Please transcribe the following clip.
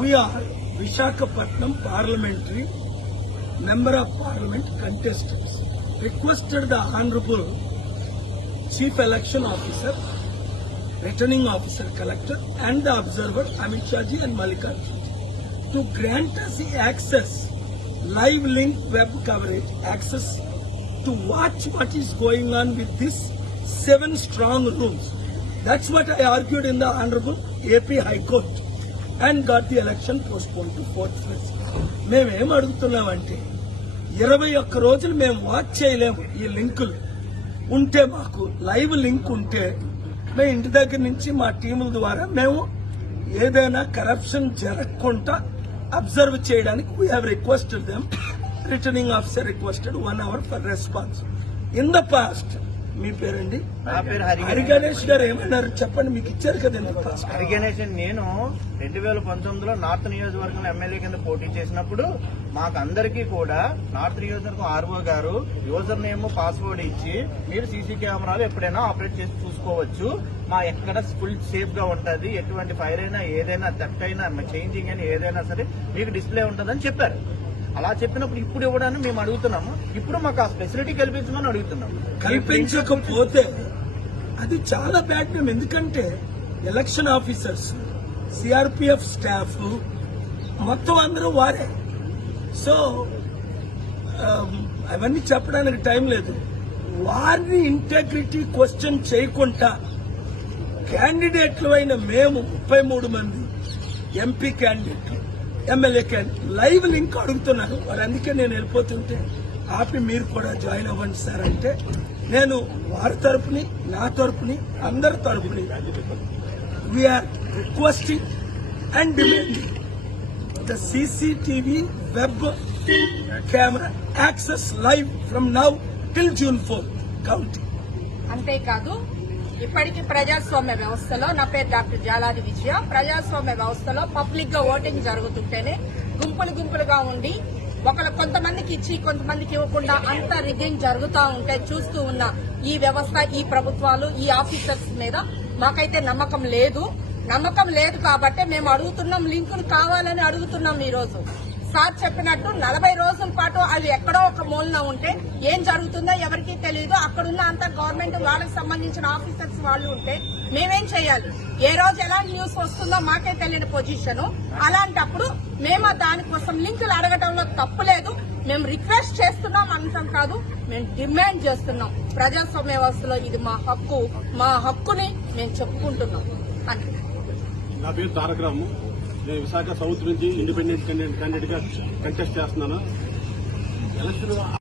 We are Visakhapatnam Parliamentary Member of Parliament contestants. Requested the Honorable Chief Election Officer, Returning Officer Collector and the Observer Amit Shah ji and Mallikarjun to grant us the access, live link web coverage, access to watch what is going on with these 7 strong rooms. That's what I argued in the Honorable AP High Court and got the election postponed to 4th February. మేమేం అడుగుతున్నామంటే 21 రోజులు మేము watch చేయలేము. ఈ లింకులు ఉంటే మాకు live link ఉంటే మేము ఇంటి దగ్గర నుంచి మా టీముల ద్వారా మేము ఏదైనా కరప్షన్ జరగకుండా అబ్జర్వ్ చేయడానికి we have requested them. Returning officer requested 1 hour for response. In the past మీ పేరండి? హరి గణేష్ గారు ఏమన్నారు చెప్పండి, మీకు ఇచ్చారు కదండి. హరి గణేష్ నేను 2019లో నార్త్ నియోజకవర్గం ఎమ్మెల్యే కింద పోటీ చేసినప్పుడు మాకు అందరికీ కూడా నార్త్ నియోజకవర్గం ఆర్ఓ గారు యూజర్ నేమ్ పాస్వర్డ్ ఇచ్చి మీరు సీసీ కెమెరాలు ఎప్పుడైనా ఆపరేట్ చేసి చూసుకోవచ్చు, మా ఎక్కడ ఫుల్ సేఫ్ గా ఉంటది, ఎటువంటి ఫైర్ అయినా ఏదైనా థెఫ్ట్ అయినా చేంజింగ్ అయినా ఏదైనా సరే మీకు డిస్ప్లే ఉంటుందని చెప్పారు. అలా చెప్పినప్పుడు ఇప్పుడు ఇవ్వడానికి మేము అడుగుతున్నాము. ఇప్పుడు మాకు ఆ ఫెసిలిటీ కల్పించమని అడుగుతున్నాము. కల్పించకపోతే అది చాలా బ్యాడ్ నేమ్. ఎందుకంటే ఎలక్షన్ ఆఫీసర్స్, సిఆర్పిఎఫ్ స్టాఫ్ మొత్తం అందరూ వారే. సో అవన్నీ చెప్పడానికి టైం లేదు. వారిని ఇంటెగ్రిటీ క్వశ్చన్ చేయకుండా క్యాండిడేట్లు అయిన మేము 33 మంది ఎంపీ క్యాండిడేట్లు, ఎమ్మెల్యే క్యాండిడేట్ లైవ్ లింక్ అడుగుతున్నాను. మరి అందుకే నేను వెళ్ళిపోతుంటే ఆపి మీరు కూడా జాయిన్ అవ్వండి సార్ అంటే నేను వారి తరపుని, నా తరపుని, అందరి తరపుని we are requesting and demanding the CCTV web camera access live from now till June 4th counting. అంతేకాదు ఇప్పటికీ ప్రజాస్వామ్య వ్యవస్థలో, నా పేరు డాక్టర్ జాలాది విజయ, ప్రజాస్వామ్య వ్యవస్థలో పబ్లిక్ గా ఓటింగ్ జరుగుతుంటేనే గుంపులుగా ఉండి కొంతమందికి ఇచ్చి కొంతమందికి ఇవ్వకుండా అంత రిగ్గింగ్ జరుగుతూ ఉంటే చూస్తూ ఉన్న ఈ వ్యవస్థ, ఈ ప్రభుత్వాలు, ఈ ఆఫీసర్స్ మీద మాకైతే నమ్మకం లేదు కాబట్టి మేము అడుగుతున్నాం, లింకులు కావాలని అడుగుతున్నాం. ఈ రోజు సార్ చెప్పినట్టు 40 రోజుల పాటు అవి ఎక్కడో ఒక మూలన ఉంటే ఏం జరుగుతుందో ఎవరికీ తెలియదు. అక్కడున్న అంత గవర్నమెంట్ వాళ్ళకి సంబంధించిన ఆఫీసర్స్ వాళ్ళు ఉంటే మేమేం చేయాలి? ఏ రోజు ఎలాంటి న్యూస్ వస్తుందో మాకే తెలియని పొజిషన్. అలాంటప్పుడు మేము దానికోసం లింకులు అడగటంలో తప్పు లేదు. మేము రిక్వెస్ట్ చేస్తున్నాం అంతం కాదు, మేము డిమాండ్ చేస్తున్నాం. ప్రజాస్వామ్య వ్యవస్థలో ఇది మా హక్కు, మా హక్కుని మేము చెప్పుకుంటున్నాం అని. నా పేరు తారక రాము. నేను విశాఖ సౌత్ నుంచి ఇండిపెండెంట్ క్యాండిడేట్ గా కంటెస్ట్ చేస్తున్నాను. ఎలక్షన్